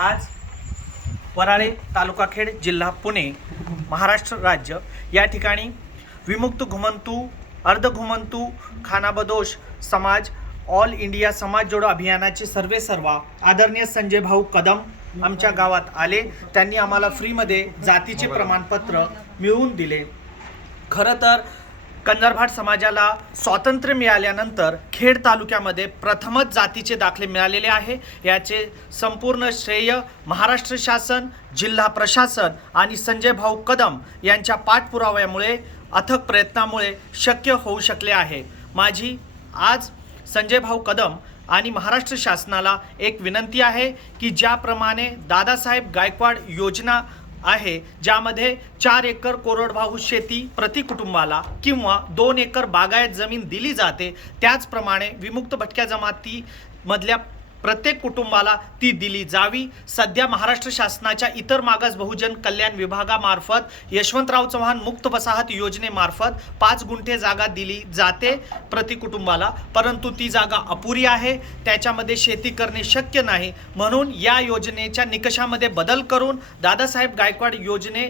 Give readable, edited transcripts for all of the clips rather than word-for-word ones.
आज वराळे तालुका खेड जिल्हा पुणे महाराष्ट्र राज्य या ठिकाणी विमुक्त घुमंतू अर्ध घुमंतू खानाबदोश समाज ऑल इंडिया समाज जोडो अभियानाचे सर्वेसर्वा आदरणीय संजय भाऊ कदम आमच्या गावात आले। त्यांनी आम्हाला फ्रीमध्ये जातीचे प्रमाणपत्र मिळवून दिले। खरं तर कंजरभाट समाजाला स्वातंत्र्य मिळाल्यानंतर खेड तालुक्यामध्ये प्रथमच जातीचे दाखले मिळालेले आहे। याचे संपूर्ण श्रेय महाराष्ट्र शासन, जिल्हा प्रशासन आणि संजय भाऊ कदम यांच्या पाठपुराव्यामुळे अथक प्रयत्नामुळे शक्य होऊ शकले आहे। माझी आज संजय भाऊ कदम आणि महाराष्ट्र शासनाला एक विनंती आहे की ज्याप्रमाणे दादासाहेब गायकवाड योजना आहे, ज्यामध्ये 4 एकर कोरडवाहू शेती प्रति कुटुंबाला किंवा 2 एकर बागायत जमीन दिली जाते, त्याचप्रमाणे विमुक्त भटक्या जमाती मधल्या प्रत्येक कुटुंबाला ती दिली जावी। सध्या महाराष्ट्र शासनाच्या इतर मागास बहुजन कल्याण विभागामार्फत यशवंतराव चव्हाण मुक्त वसाहत योजनेमार्फत 5 गुंठे जागा दिली जाते प्रति कुटुंबाला, परंतु ती जागा अपुरी आहे, त्याच्यामध्ये शेती करणे शक्य नाही। म्हणून या योजनेच्या निकषामध्ये बदल करून दादासाहेब गायकवाड योजने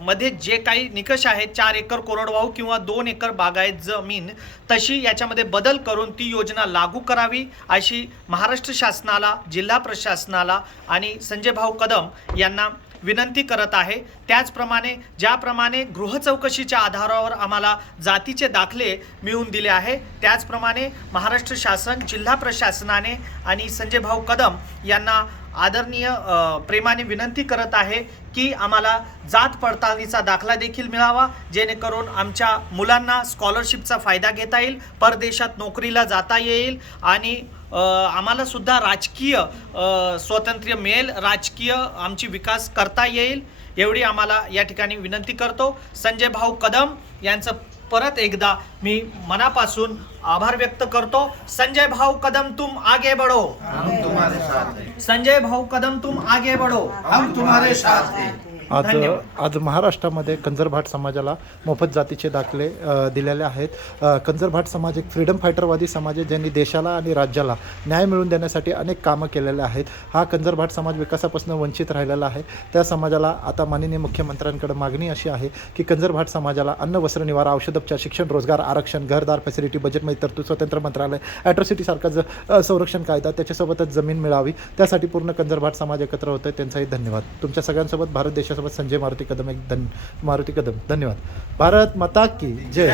मध्ये जे काही निकष आहेत 4 एकर कोरडवाहू किंवा 2 एकर बागायत जमीन, तशी याच्यामध्ये बदल करून ती योजना लागू करावी अशी महाराष्ट्र शासनाला, जिल्हा प्रशासनाला आणि संजय भाऊ कदम यांना विनंती करत आहे। त्याचप्रमाणे ज्याप्रमाणे गृह चौकशीच्या आधारावर आम्हाला जातीचे दाखले मिळवून दिले आहे, त्याचप्रमाणे महाराष्ट्र शासन, जिल्हा प्रशासनाने आणि संजय भाऊ कदम यांना आदरणीय प्रेमाने विनंती करत आहे की आम्हाला जात पडताळणीचा दाखला देखील मिळावा, जेणेकरून आमच्या मुलांना स्कॉलरशिपचा फायदा घेता येईल, परदेशात नोकरीला जाता येईल आणि आम्हाला सुद्धा राजकीय स्वातंत्र्य मिळेल, राजकीय आमची विकास करता येईल, एवढी आम्हाला या ठिकाणी विनंती करतो। संजय भाऊ कदम यांचं परत एकदा मी मनापासून आभार व्यक्त करतो। संजय भाऊ कदम तुम आगे बढ़ो, हम तुम्हारे साथ हैं। संजय भाऊ कदम तुम आगे बढ़ो, हम तुम्हारे साथ हैं। आज महाराष्ट्रामध्ये कंजरभाट समाजाला मोफत जातीचे दाखले दिलेले आहेत। कंजरभाट समाज एक फ्रीडम फायटरवादी समाज आहे, ज्यांनी देशाला आणि राज्याला न्याय मिळवून देण्यासाठी अनेक कामं केलेले आहेत। हा कंजरभाट समाज विकासापासून वंचित राहिलेला आहे। त्या समाजाला आता माननीय मुख्यमंत्र्यांकडे मागणी अशी आहे की कंजरभाट समाजाला अन्न, वस्त्र, निवारा, औषधोपचार, शिक्षण, रोजगार, आरक्षण, घरदार फॅसिलिटी, बजेटमध्ये तरतूद, स्वतंत्र मंत्रालय, ॲट्रॉसिटीसारखा संरक्षण कायदा, त्याच्यासोबतच जमीन मिळावी, त्यासाठी पूर्ण कंजरभाट समाज एकत्र होतो आहे। त्यांचाही धन्यवाद। तुमच्या सगळ्यांसोबत भारत देशासोबत संजय मारुती कदम धन्यवाद। भारत माता की जय।